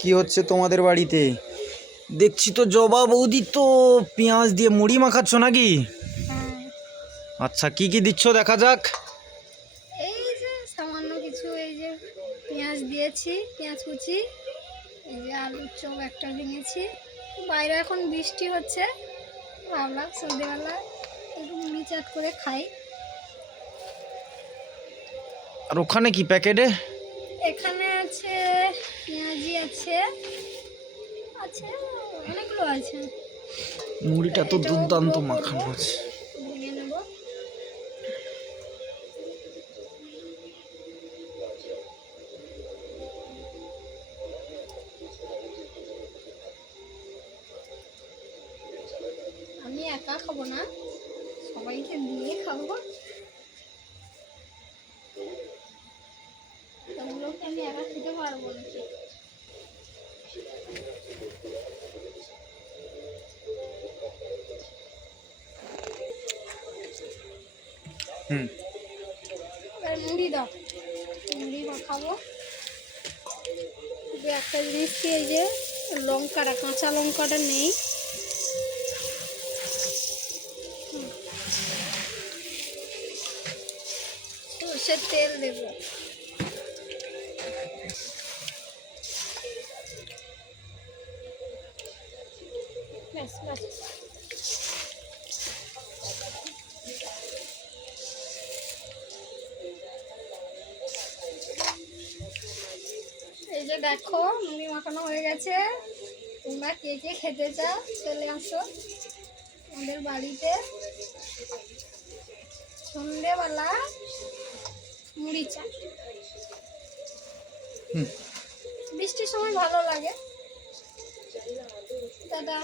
কি হচ্ছে তোমাদের বাড়িতে? দেখছি তো জবা বৌদি তো পেঁয়াজ দিয়ে মুড়ি মাখাচ্ছ নাকি? হ্যাঁ, আচ্ছা, কি কি দিচ্ছ দেখা যাক। এই যে সামান্য কিছু, এই যে পেঁয়াজ দিয়েছি, পেঁয়াজ কুচি, এই যে আলুর চপ একটা ভেঙেছি। বাইরে এখন বৃষ্টি হচ্ছে, ভাবলাম সন্ধ্যেবেলা একটু মুড়ি চাট করে খাই। আর ওখানে কি প্যাকেটে? এখানে আছে পেঁয়াজি আছে, আছে অনেকগুলো আছে। মুড়িটা তো এটাও দুর্দান্ত গুঁড়ো মাখানো করবো, আছে। ভেঙে নেব। আমি একা খাবো না, সবাইকে দিয়ে খাবো। ওগুলোকে আমি একা খেতে পারবো নাকি? হুম। এবার মুড়ি দাও, মুড়ি মাখাবো। যে একটা জিনিস কি, এই যে লঙ্কাটা, কাঁচা লঙ্কাটা নেই, সর্ষের তেল দেবো। ব্যাস ব্যাস। এই যে দেখো মুড়ি মাখানো হয়ে গেছে। তোমরা কে কে খেতে চাও চলে আসো আমাদের বাড়িতে। সন্ধেবেলা মুড়ি চা, বৃষ্টির সময় ভালো লাগে। দাদা।